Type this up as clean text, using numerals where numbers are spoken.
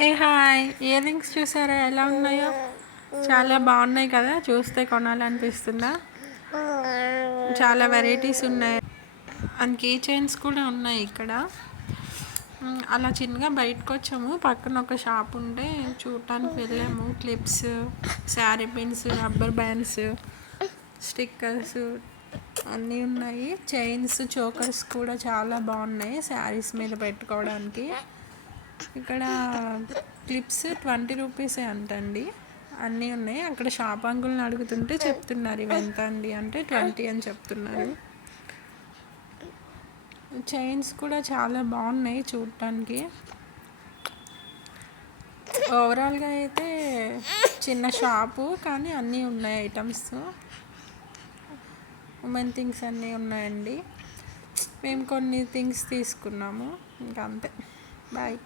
ఏ hi, ear rings చూసారా ఎలా ఉన్నాయో? చాలా బాగున్నాయి కదా, చూస్తే కొనాలనిపిస్తుందా? చాలా వెరైటీస్ ఉన్నాయి అండ్ కీ చైన్స్ కూడా ఉన్నాయి ఇక్కడ. అలా చిన్నగా బయటకు వచ్చాము, పక్కన ఒక షాప్ ఉంటే చూడటానికి వెళ్ళాము. Clips, sari pins, rubber bands, stickers అన్నీ ఉన్నాయి. చైన్స్, చోకర్స్ కూడా చాలా బాగున్నాయి శారీస్ మీద పెట్టుకోవడానికి. ఇక్కడ క్లిప్స్ 20 రూపీసే అంటండి, అన్నీ ఉన్నాయి. అక్కడ షాప్ అంకుల్ని అడుగుతుంటే చెప్తున్నారు ఇవి ఎంత అండి అంటే 20 అని చెప్తున్నారు. చైన్స్ కూడా చాలా బాగున్నాయి చూడటానికి. ఓవరాల్గా అయితే చిన్న షాపు, కానీ అన్నీ ఉన్నాయి ఐటమ్స్. ఉమెన్ థింగ్స్ అన్నీ ఉన్నాయండి. మేము కొన్ని థింగ్స్ తీసుకున్నాము, ఇంకా అంతే. బాయ్.